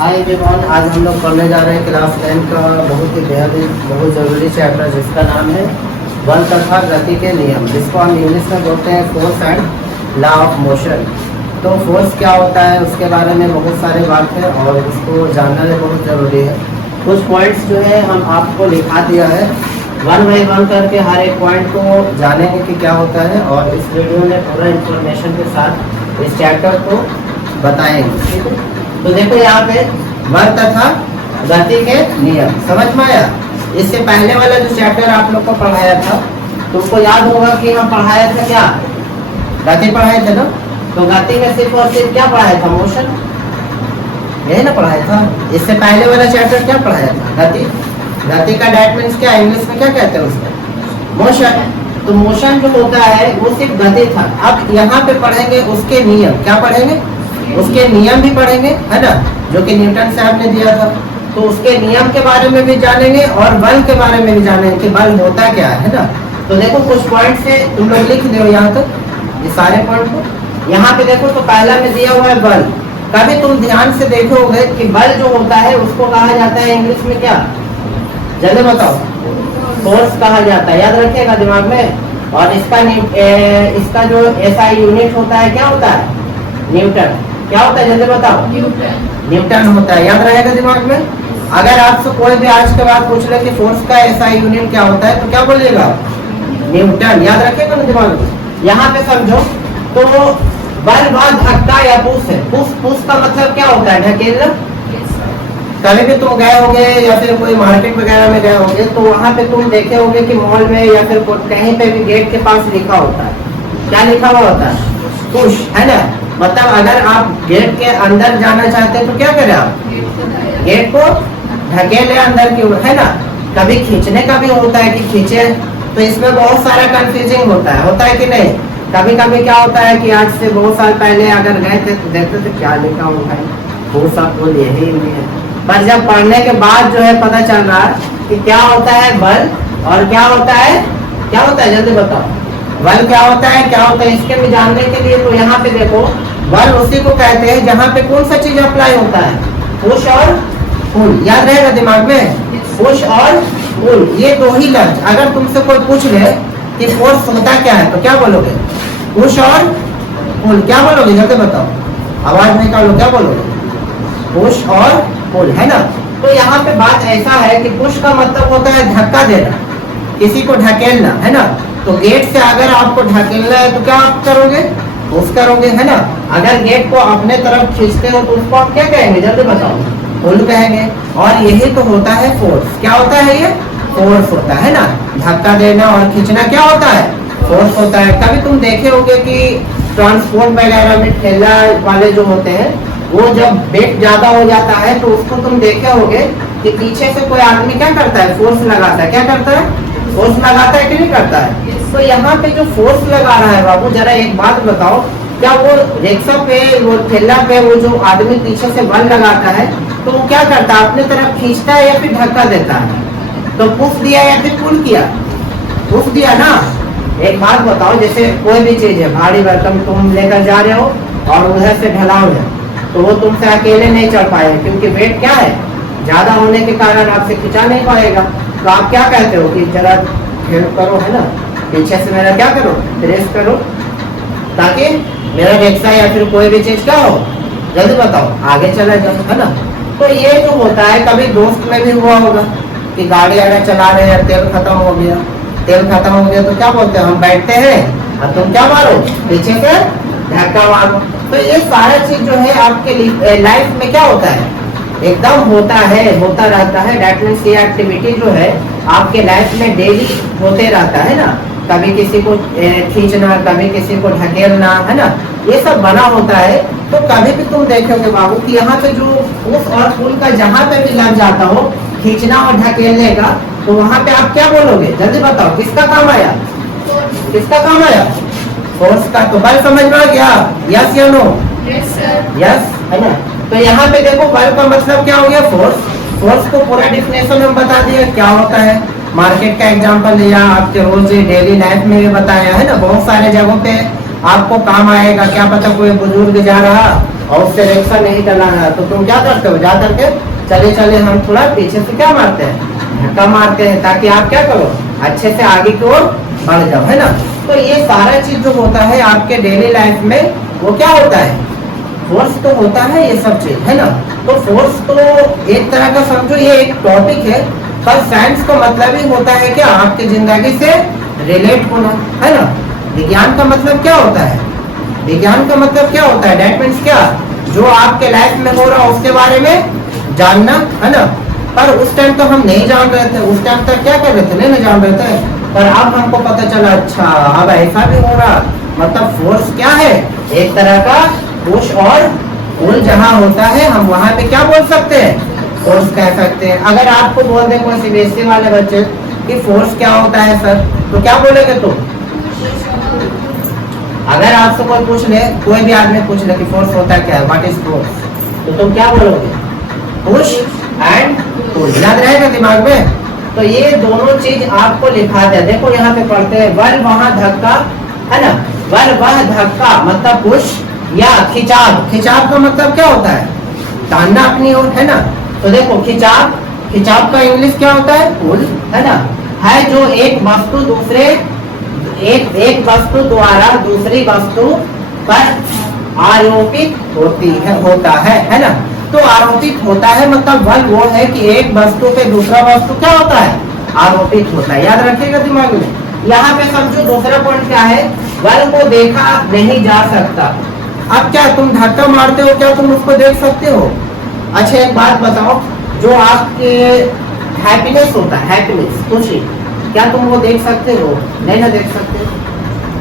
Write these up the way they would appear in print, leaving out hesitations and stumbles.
Hi everyone, आज हम लोग पढ़ने जा रहे हैं क्लास 10 का बहुत ही बहुत ज़रूरी चैप्टर जिसका नाम है बल तथा गति के नियम, जिसको हम इंग्लिश में बोलते हैं force and law of motion. तो फोर्स क्या होता है उसके बारे में बहुत सारे बात है और उसको जानना भी बहुत ज़रूरी है। कुछ पॉइंट्स जो है हम आपको लिखा दिया है, 1 बाय 1 करके हर एक पॉइंट को जानेंगे कि क्या होता है और इस वीडियो में पूरा इंफॉर्मेशन के साथ इस चैप्टर को बताएंगे। ठीक है, तो देखो यहाँ पे बल तथा गति के नियम समझ में आया। इससे पहले वाला जो चैप्टर आप लोग को पढ़ाया था तुमको याद होगा कि हम पढ़ाया था क्या, गति पढ़ाए थे ना। तो गति में सिर्फ और सिर्फ क्या पढ़ाया था, मोशन, यही ना पढ़ाया था। इससे पहले वाला चैप्टर क्या पढ़ाया था, गति। गति का डेट मीन्स क्या, इंग्लिश में क्या कहते हैं उसको, मोशन। तो मोशन जो होता है वो सिर्फ गति था। अब यहाँ पे पढ़ेंगे उसके नियम, क्या पढ़ेंगे, उसके नियम भी पढ़ेंगे, है ना, जो कि न्यूटन साहब ने दिया था। तो उसके नियम के बारे में भी जानेंगे और बल के बारे में भी जानेंगे कि बल होता क्या है ना। तो देखो कुछ पॉइंट से तुम लोग लिख दो यहाँ तक, ये सारे पॉइंट को। यहाँ पे देखो तो पहला में दिया हुआ है बल। कभी तुम ध्यान से देखोगे कि बल जो होता है उसको कहा जाता है इंग्लिश में क्या, जल्दी बताओ, फोर्स कहा जाता है, याद रखिएगा दिमाग में। और इसका जो SI यूनिट होता है क्या होता है, न्यूटन। क्या होता है जल्दी बताओ, न्यूटन होता है, याद रहेगा दिमाग में। अगर आपसे कोई भी आज के बाद पूछ ले कि फोर्स का SI यूनिट क्या होता है तो क्या बोलिएगा, न्यूटन, याद रखिएगा ना दिमाग में। यहाँ पे समझो तो बल बाद धक्का या पुश है। पुश का मतलब क्या होता है, ढकेलना। कभी भी तुम गए होगे या फिर कोई मार्केट वगैरह में गए होगे तो वहाँ पे तुम देखे होगे कि मॉल में या फिर कहीं पे भी गेट के पास लिखा होता है, क्या लिखा हुआ होता है, पुश, है ना। मतलब अगर आप गेट के अंदर जाना चाहते हैं तो क्या करें, आप गेट को ढकेले अंदर की ओर, है ना। कभी खींचने का भी होता है कि खींचे, तो इसमें बहुत सारा कंफ्यूजिंग होता है कि नहीं। कभी कभी क्या होता है कि आज से बहुत साल पहले अगर गए थे तो देखते थे क्या लिखा हुआ है, वो सब बोल यही नहीं है। पर जब पढ़ने के बाद जो है पता चल रहा है कि क्या होता है बल और क्या होता है जल्दी बताओ, बल क्या होता है इसके भी जानने के लिए तो यहाँ पे देखो, बल उसी को कहते हैं जहाँ पे कौन सा चीज अप्लाई होता है, पुश और पुल, याद रहेगा दिमाग में, पुश और पुल, ये दो ही लफ्ज। अगर तुमसे कोई पूछ ले कि फोर्स होता क्या है तो क्या बोलोगे, पुश और पुल, क्या बोलोगे जल्दी बताओ, आवाज निकालो, क्या बोलोगे, पुश और पुल, है ना। तो यहाँ पे बात ऐसा है कि पुश का मतलब होता है धक्का देना, किसी को ढकेलना, है ना। तो गेट से अगर आपको ढकेलना है तो क्या आप करोगे, पुश करोगे, है ना। अगर गेट को अपने तरफ खींचते हो तो उसको आप क्या कहेंगे जल्दी बताओ, पुल कहेंगे। और यही तो होता है फोर्स। क्या होता है, ये फोर्स होता है ना, धक्का देना और खींचना क्या होता है, फोर्स होता है। कभी तुम देखे होगे कि ट्रांसपोर्ट वगैरह में ठेला वाले जो होते हैं वो जब वेट ज्यादा हो जाता है तो उसको तुम देखे होगे कि पीछे से कोई आदमी क्या करता है, फोर्स लगाता है, क्या करता है, फोर्स लगाता है कि नहीं करता है। तो यहाँ पे जो फोर्स लगा रहा है बाबू, जरा एक बात बताओ, क्या वो रिक्शा पे, वो ठेला पे वो जो आदमी पीछे से बल लगाता है तो वो क्या करता है, अपने तरफ खींचता है या फिर धक्का देता है। तो पुश दिया या फिर पुल किया, पुश दिया ना। एक बात बताओ, जैसे कोई भी चीज है, भारी भरकम तुम लेकर जा रहे हो और उधर से ढलाव है तो वो तुमसे अकेले नहीं चढ़ पाएगा क्योंकि वेट क्या है, ज्यादा होने के कारण आपसे खिंचा नहीं पाएगा। तो आप क्या कहते हो कि जरा हेल्प करो, है ना, पीछे से मेरा क्या करो, प्रेस करो ताकि मेरा रिक्शा या फिर कोई भी चीज क्या हो, जल्दी बताओ, आगे चला जाए, है ना। तो ये जो होता है कभी दोस्त में भी हुआ होगा कि गाड़ी अगर चला रहे हैं, तेल खत्म हो गया तो क्या बोलते हैं, हम बैठते हैं और तुम क्या मारो, पीछे से धक्का मारो। तो ये सारा चीज जो है आपके लाइफ में क्या होता है, एकदम होता रहता है। दैट मींस ये एक्टिविटी जो है आपके लाइफ में डेली होते रहता है ना। कभी किसी को खींचना, कभी किसी को ढकेलना, है ना, ये सब बना होता है। तो कभी भी तुम देखोगे बाबू कि यहाँ पे जो पुश और पुल का जहाँ पे भी लग जाता हो, खींचना और ढकेलने का, तो वहाँ पे आप क्या बोलोगे जल्दी बताओ, किसका काम आया, फोर्स का। तो बल समझ में आ गया, यस या नो, यस, है ना। तो यहाँ पे देखो बल का मतलब क्या हो गया, फोर्स को पूरा डिफिनेशन हम बता दिया क्या होता है। मार्केट का एग्जांपल लिया, आपके रोज डेली लाइफ में भी बताया, है ना। बहुत सारे जगहों पे आपको काम आएगा, क्या पता कोई बुजुर्ग जा रहा और उससे रिएक्शन नहीं करना है तो तुम क्या करते हो, जा करके चले चले हम थोड़ा पीछे से क्या मारते हैं, धक्का मारते हैं, ताकि आप क्या करो, अच्छे से आगे की ओर बढ़ जाओ, है ना। तो ये सारा चीज जो होता है आपके डेली लाइफ में वो क्या होता है, फोर्स तो होता है ये सब चीज, है ना। तो फोर्स तो एक तरह का समझो ये एक टॉपिक है, पर साइंस का मतलब ही होता है कि आपकी जिंदगी से रिलेट होना, है ना। विज्ञान का मतलब क्या होता है, विज्ञान का मतलब क्या होता है, दैट मीन्स क्या, जो आपके लाइफ में हो रहा है उसके बारे में जानना, है ना। पर उस टाइम तो हम नहीं जान रहे थे, उस टाइम तक क्या कर रहे थे, नहीं जान रहे थे, पर अब हमको पता चला अच्छा अब ऐसा भी हो रहा, मतलब फोर्स क्या है, एक तरह का पुश और पुल जहाँ होता है हम वहाँ पे क्या बोल सकते हैं, फोर्स कह सकते हैं। अगर आपको बोल दे कोई सीबीएसई वाले बच्चे कि फोर्स क्या होता है सर, तो क्या बोलेगे तुम? अगर आपसे कोई पूछ ले, कोई भी आदमी पूछ ले कि फोर्स होता है क्या है, व्हाट इज फोर्स, तो तुम क्या बोलोगे, पुश एंड पुल, याद रहेगा दिमाग में। तो ये दोनों चीज आपको लिखा दे, देखो यहाँ पे पढ़ते हैं, बल वहाँ धक्का, है ना, बल वह धक्का मतलब पुश या खिंचाव, खिंचाव का मतलब क्या होता है, तानना अपनी ओर, है ना। तो देखो खिंचाव, खिंचाव का इंग्लिश क्या होता है, पुल, है ना, है जो एक वस्तु दूसरे एक वस्तु द्वारा दूसरी वस्तु पर आरोपित होती है, होता है ना। तो आरोपित होता है मतलब बल वो है कि एक वस्तु पे दूसरा वस्तु क्या होता है, आरोपित होता है, याद रखिएगा दिमाग में। यहाँ पे समझो दूसरा पॉइंट क्या है, बल को देखा नहीं जा सकता। अब क्या तुम धक्का मारते हो, क्या तुम उसको देख सकते हो? अच्छा एक बात बताओ, जो आपके हैप्पीनेस होता है, हैप्पीनेस खुशी, क्या तुम वो देख सकते हो? नहीं ना देख सकते।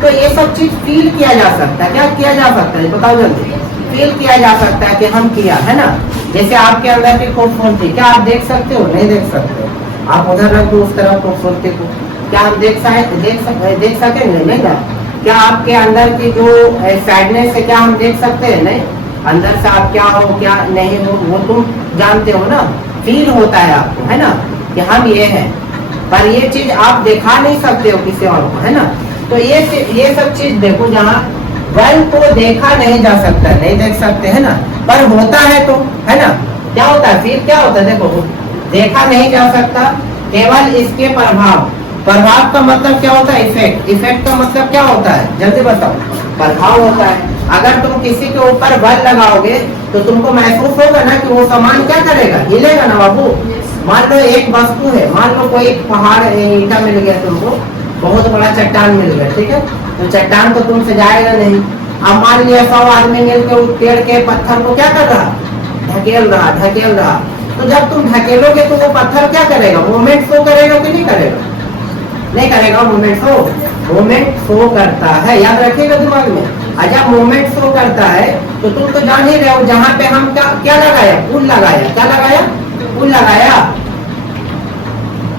तो ये सब चीज फील किया जा सकता है, क्या किया जा सकता है बताओ जल्दी, फील किया जा सकता है कि हम किया, है ना। जैसे आपके अंदर की खूबसूरती, क्या आप देख सकते हो? नहीं देख सकते हो। आप उधर रख दो उस तरह खूबसूरती को, क्या हम देख सकेंगे? नहीं ना। क्या आपके अंदर की जो सैडनेस है क्या हम देख सकते हैं? नहीं। अंदर से आप क्या हो क्या नहीं हो वो तुम जानते हो ना, फील होता है आपको, है ना, कि हम ये हैं, पर ये चीज आप दिखा नहीं सकते हो किसी और को, है ना। तो ये सब चीज देखो, जहाँ बल को देखा नहीं जा सकता, नहीं देख सकते, है ना, पर होता है तो, है ना, क्या होता है, फिर क्या होता है, देखो देखा नहीं जा सकता, केवल इसके प्रभाव, प्रभाव का मतलब क्या होता है, इफेक्ट, इफेक्ट का मतलब क्या होता है जल्दी बताओ, प्रभाव होता है। अगर तुम किसी के ऊपर बल लगाओगे तो तुमको महसूस होगा ना कि वो सामान क्या करेगा, हिलेगा ना बाबू। मान लो एक वस्तु है, मान लो कोई पहाड़ ईंटा मिल गया तुमको, बहुत बड़ा चट्टान मिल गया, ठीक है, तो चट्टान तो तुमसे जाएगा नहीं। अब मान लिया 100 आदमी मिलकर उस पेड़ के पत्थर को क्या कर रहा, ढकेल रहा, तो जब तुम ढकेलोगे तो वो पत्थर क्या करेगा, मूवमेंट शो करेगा कि नहीं करेगा? नहीं करेगा, मूवमेंट शो करता है, याद रखिएगा दिमाग में। जब मूवमेंट शो करता है तो तुम तो जान ही रहे हो, जहाँ पे हम क्या लगाया, पुल लगाया, क्या लगाया, पुल लगाया,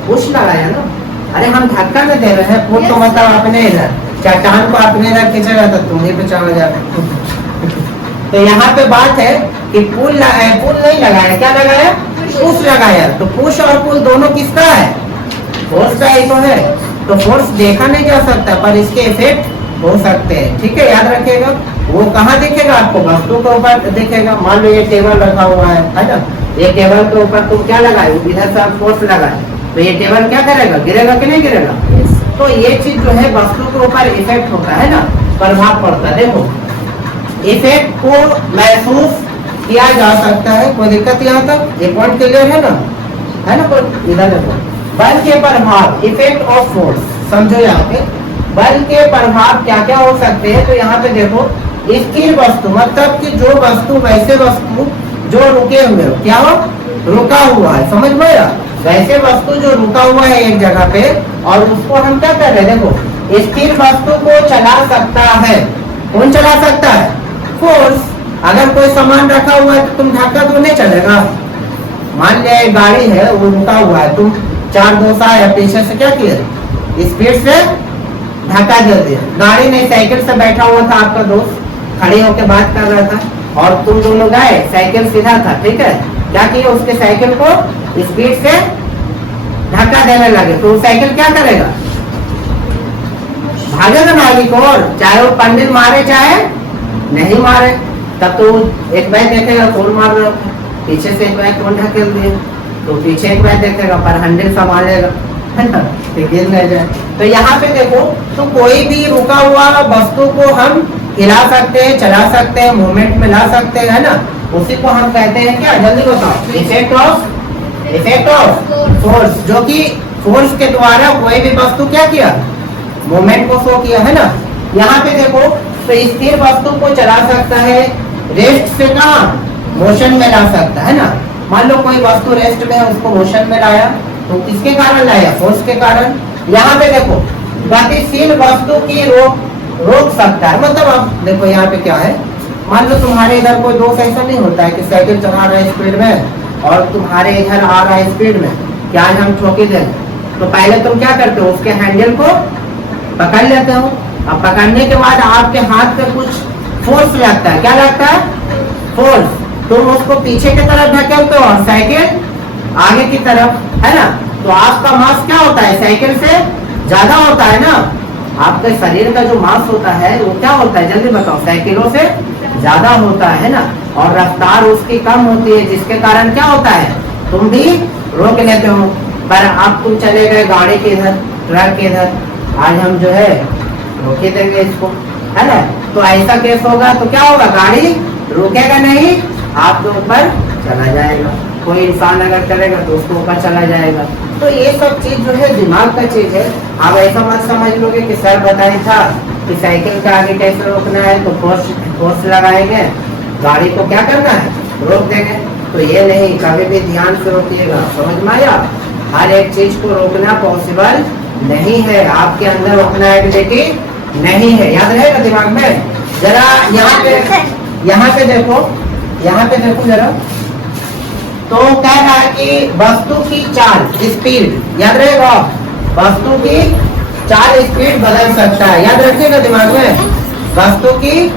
पुश लगाया ना। अरे हम धक्का नहीं दे रहे हैं, पुल तो मतलब अपने इधर चट्टान को अपने इधर खींचेगा तो तुम्हें पे चला जाएगा। तो यहाँ पे बात है कि पुल लगाया, पुल नहीं लगाया, क्या लगाया, पुश लगाया। तो पुश और पुल दोनों किसका है, फोर्स का ही तो है। तो फोर्स देखा नहीं जा सकता पर इसके इफेक्ट हो सकते हैं, ठीक है, याद रखिएगा। वो कहाँ दिखेगा आपको, वस्तु के ऊपर दिखेगा। मान लो ये टेबल रखा हुआ है ना, ये टेबल के ऊपर तुम क्या लगाए, इधर से आप फोर्स लगाए तो ये टेबल क्या करेगा, गिरेगा कि नहीं गिरेगा। तो ये चीज जो है वस्तु के ऊपर इफेक्ट होता है ना, प्रभाव पड़ता है। देखो इफेक्ट को महसूस किया जा सकता है, कोई दिक्कत यहाँ तक, ये पॉइंट क्लियर है ना, कोई इधर देखो, बल के प्रभाव, इफेक्ट ऑफ फोर्स, समझो यहाँ पे बल के प्रभाव क्या क्या हो सकते हैं। तो यहाँ पे देखो स्थिर वस्तु, मतलब कि जो वस्तु, वैसे वस्तु जो रुके हुए हो, क्या हो, रुका हुआ है, समझ में आया, वैसे वस्तु जो रुका हुआ है एक जगह पे और उसको हम क्या कर रहे हैं, देखो स्थिर वस्तु को चला सकता है, कौन चला सकता है, फोर्स। अगर कोई सामान रखा हुआ है तो तुम धक्का तो नहीं चलेगा। मान लिया एक गाड़ी है वो रुका हुआ है, तुम 4 दोस्त आए पीछे से क्या किया, स्पीड से धक्का दे दिया। गाड़ी नहीं, साइकिल से बैठा हुआ था आपका दोस्त, खड़े होकर बात कर रहा था और तुम दोनों गए, साइकिल सीधा था, ठीक है, क्या किया, उसके साइकिल को स्पीड से धक्का देने लगे तो साइकिल क्या करेगा, भागेगा ना आगे की ओर, चाहे वो पंडित मारे चाहे नहीं मारे। तब तो एक बैग देखेगा कौन मार रहा है, पीछे से एक बैग कौन ढकेल दिए, तो पीछे एक बैग देखेगा पर हैंडल संभालेगा, है ना, तो गिर न जाए। तो यहाँ पे देखो, तो कोई भी रुका हुआ वस्तु को हम हिला सकते हैं, चला सकते हैं, मूवमेंट में ला सकते हैं, है ना, उसी को हम कहते हैं क्या, जल्दी बताओ, इफेक्ट ऑफ फोर्स, जो कि फोर्स के द्वारा कोई भी वस्तु क्या किया, मूवमेंट को शो किया, है ना। यहाँ पे देखो, तो स्थिर वस्तु को चला सकता है, रेस्ट से कहाँ, मोशन में ला सकता है ना। मान लो कोई वस्तु रेस्ट में है, उसको मोशन में लाया, तो किसके कारण लाया, फोर्स के कारण। यहाँ पे देखो, गतिशील वस्तु की रोक सकता है, मतलब अब देखो यहाँ पे क्या है, मान लो तुम्हारे इधर कोई दोस्त ऐसा नहीं होता है कि साइकिल चला रहा है स्पीड में और तुम्हारे इधर आ रहा है स्पीड में, क्या है हम ठोकी दें, तो पहले तुम क्या करते हो, उसके हैंडल को पकड़ लेते हो। अब पकड़ने के बाद आपके हाथ पे कुछ फोर्स लगता है, क्या लगता है, फोर्स, तुम उसको पीछे की तरफ ढकेलते हो और साइकिल आगे की तरफ, है ना। तो आपका मास क्या होता है, साइकिल से ज्यादा होता है ना, आपके शरीर का जो मास होता है वो क्या होता है, जल्दी बताओ, साइकिलों से ज्यादा होता है ना, और रफ्तार उसकी कम होती है, जिसके कारण क्या होता है, तुम भी रोक लेते हो। पर अब तुम चले गए गाड़ी के इधर, ट्रक के इधर, आज हम जो है रोके देंगे इसको, है ना, तो ऐसा केस होगा तो क्या होगा, गाड़ी रुकेगा नहीं, आपके ऊपर चला जाएगा, कोई इंसान अगर करेगा तो उसको ऊपर चला जाएगा। तो ये सब चीज जो है दिमाग का चीज है। आप ऐसा मत समझ लोगे कि सर बताया था कि साइकिल का आगे कैसे रोकना है, तो फोर्स लगाएंगे, गाड़ी को क्या करना है, रोक देंगे, तो ये नहीं, कभी भी ध्यान से रोकिएगा, समझ में आया। हर एक चीज को रोकना पॉसिबल नहीं है, आपके अंदर रोकना एबिलिटी नहीं है, याद रहेगा दिमाग में। जरा यहाँ पे देखो जरा, तो कह रहा है कि वस्तु की चाल, स्पीड, याद रहेगा, वस्तु की चाल स्पीड बदल सकता है, याद रखिएगा दिमाग में। वस्तु की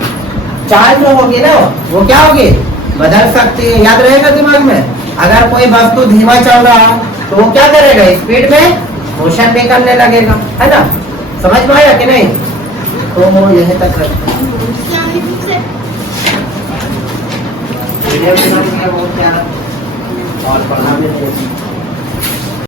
चाल जो होगी ना, वो क्या होगी, बदल सकती है, याद रहेगा दिमाग में। अगर कोई वस्तु धीमा चल रहा है तो वो क्या करेगा, स्पीड में मोशन भी करने लगेगा, है ना, समझ में आया कि नहीं। तो यही तक वीडियो बहुत प्यारा और पढ़ना भी नहीं।